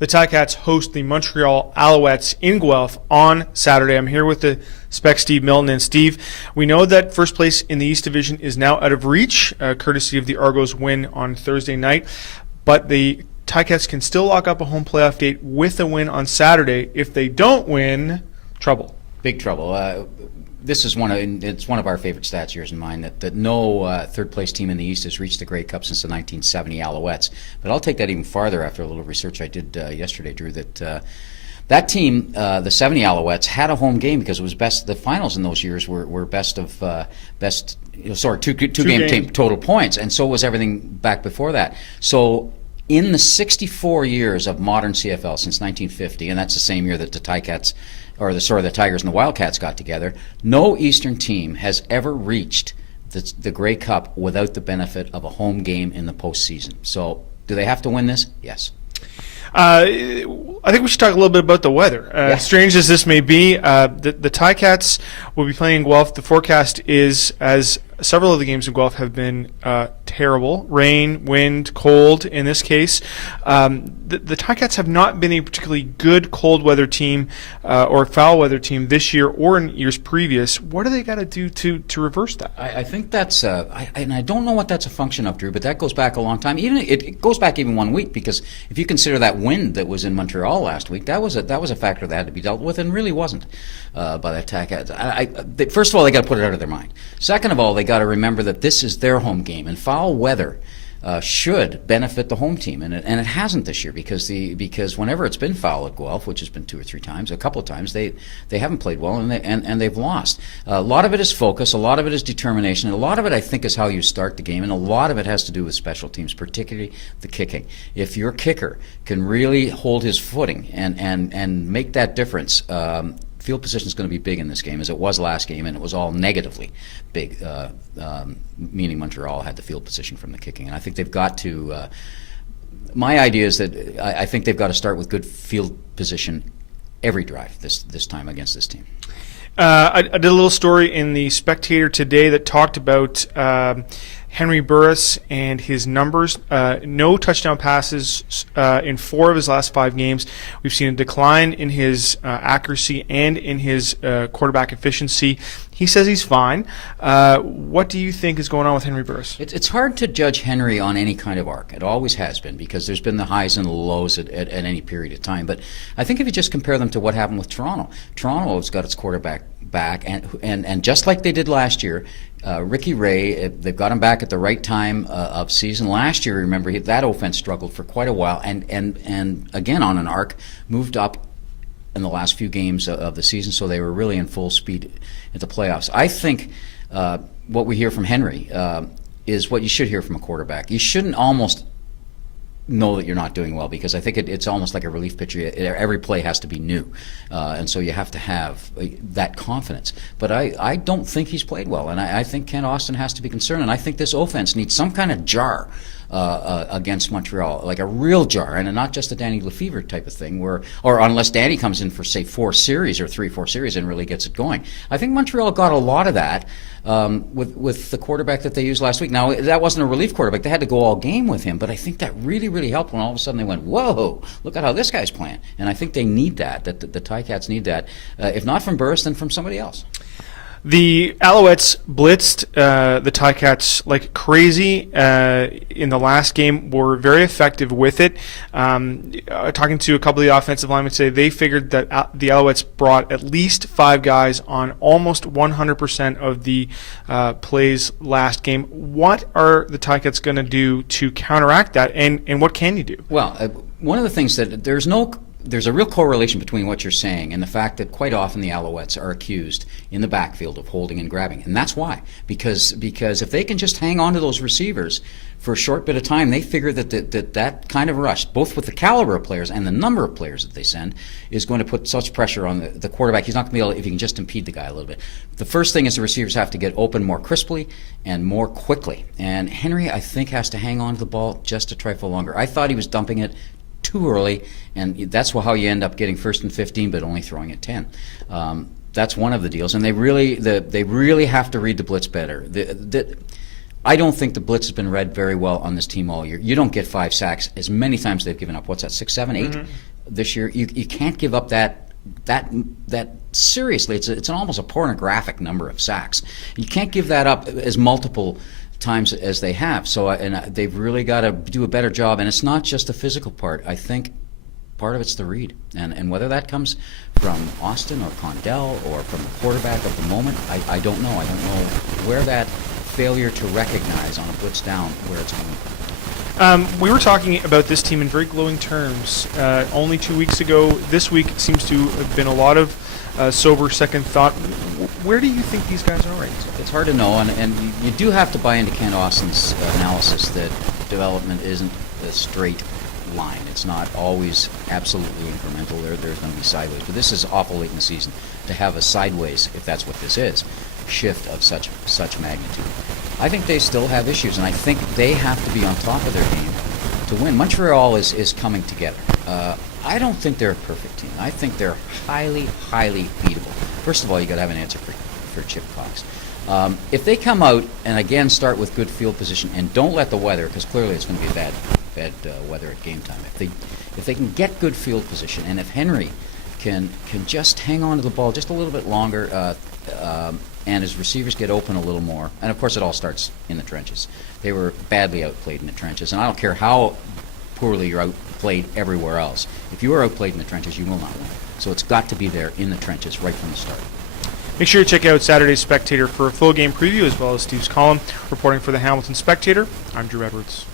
the Ticats host the Montreal Alouettes in Guelph on Saturday. I'm here with the Spec Steve Milton. And Steve, we know that first place in the East Division is now out of reach, courtesy of the Argos win on Thursday night. But the Ticats can still lock up a home playoff date with a win on Saturday. If they don't win, trouble. Big trouble. This is one of our favorite stats, yours and mine, that no third place team in the East has reached the Grey Cup since the 1970 Alouettes. But I'll take that even farther after a little research I did yesterday, Drew. That team, the 70 Alouettes, had a home game because it was best. The finals in those years were two game team total points, and so was everything back before that. So in the 64 years of modern CFL since 1950, and that's the same year that the Ticats. The Tigers and the Wildcats got together. No Eastern team has ever reached the Grey Cup without the benefit of a home game in the postseason. So, do they have to win this? Yes. I think we should talk a little bit about the weather. Strange as this may be, the Ticats will be playing in Guelph. The forecast is, as several of the games in Guelph have been terrible. Rain, wind, cold in this case. The Ticats have not been a particularly good cold weather team or foul weather team this year or in years previous. What do they got to do to reverse that? I think that's, and I don't know what that's a function of, Drew, but that goes back a long time. It goes back even 1 week, because if you consider that wind that was in Montreal last week, that was a factor that had to be dealt with, and really wasn't by the Ticats. First of all, they got to put it out of their mind. Second of all, they got to remember that this is their home game, and foul weather should benefit the home team, and it hasn't this year because whenever it's been foul at Guelph, which has been 2 or 3 times, a couple of times, they haven't played well, and they've lost. A lot of it is focus, a lot of it is determination, and a lot of it, I think, is how you start the game, and a lot of it has to do with special teams, particularly the kicking. If your kicker can really hold his footing and make that difference, field position is going to be big in this game, as it was last game, and it was all negatively big, meaning Montreal had the field position from the kicking. And I think they've got to, my idea is that I think they've got to start with good field position every drive this time against this team. I did a little story in the Spectator today that talked about Henry Burris and his numbers. No touchdown passes in 4 of his last 5 games. We've seen a decline in his accuracy and in his quarterback efficiency. He says he's fine. What do you think is going on with Henry Burris? It's hard to judge Henry on any kind of arc. It always has been, because there's been the highs and the lows at any period of time. But I think if you just compare them to what happened with Toronto has got its quarterback back, and just like they did last year, Ricky Ray, they've got him back at the right time of season. Last year, remember, that offense struggled for quite a while, and again on an arc, moved up in the last few games of the season, so they were really in full speed at the playoffs. I think what we hear from Henry is what you should hear from a quarterback. You shouldn't almost know that you're not doing well, because I think it's almost like a relief pitcher. Every play has to be new, and so you have to have that confidence. But I don't think he's played well, and I think Ken Austin has to be concerned, and I think this offense needs some kind of jar against Montreal, like a real jar, and not just a Danny Lefevre type of thing, or unless Danny comes in for, say, 4 series or 3-4 series and really gets it going. I think Montreal got a lot of that with the quarterback that they used last week. Now, that wasn't a relief quarterback. They had to go all game with him, but I think that really, really helped when all of a sudden they went, whoa, look at how this guy's playing. And I think they need that the Ticats need that, if not from Burris, then from somebody else. The Alouettes blitzed the Ticats like crazy in the last game, were very effective with it. Talking to a couple of the offensive linemen today, they figured that the Alouettes brought at least 5 guys on almost 100% of the plays last game. What are the Ticats going to do to counteract that, and what can you do? Well, one of the things that there's a real correlation between what you're saying and the fact that quite often the Alouettes are accused in the backfield of holding and grabbing. And that's why. Because if they can just hang on to those receivers for a short bit of time, they figure that kind of rush, both with the caliber of players and the number of players that they send, is going to put such pressure on the quarterback. He's not going to be able, if he can just impede the guy a little bit. The first thing is the receivers have to get open more crisply and more quickly. And Henry, I think, has to hang on to the ball just a trifle longer. I thought he was dumping it too early, and that's how you end up getting 1st and 15, but only throwing it 10. That's one of the deals, and they really have to read the blitz better. I don't think the blitz has been read very well on this team all year. You don't get 5 sacks as many times they've given up. What's that, 6, 7, 8? this year. You can't give up that seriously. It's almost a pornographic number of sacks. You can't give that up as multiple times as they have. So they've really got to do a better job. And it's not just the physical part. I think part of it's the read, and whether that comes from Austin or Condell or from the quarterback of the moment, I don't know. I don't know where that failure to recognize on a blitz down where it's coming from. We were talking about this team in very glowing terms only 2 weeks ago. This week it seems to have been a lot of sober second thought. Where do you think these guys are right? It's hard to know, and you do have to buy into Ken Austin's analysis that development isn't a straight line. It's not always absolutely incremental. There's going to be sideways. But this is awful late in the season to have a sideways, if that's what this is, shift of such magnitude. I think they still have issues, and I think they have to be on top of their game to win. Montreal is coming together. I don't think they're a perfect team. I think they're highly, highly beatable. First of all, you got to have an answer for Chip Cox. If they come out and again start with good field position and don't let the weather, because clearly it's going to be bad weather at game time. If they can get good field position, and if Henry can just hang on to the ball just a little bit longer, and his receivers get open a little more, and of course it all starts in the trenches. They were badly outplayed in the trenches, and I don't care how poorly you're outplayed everywhere else. If you are outplayed in the trenches, you will not win. So it's got to be there in the trenches right from the start. Make sure you check out Saturday's Spectator for a full game preview, as well as Steve's column. Reporting for the Hamilton Spectator, I'm Drew Edwards.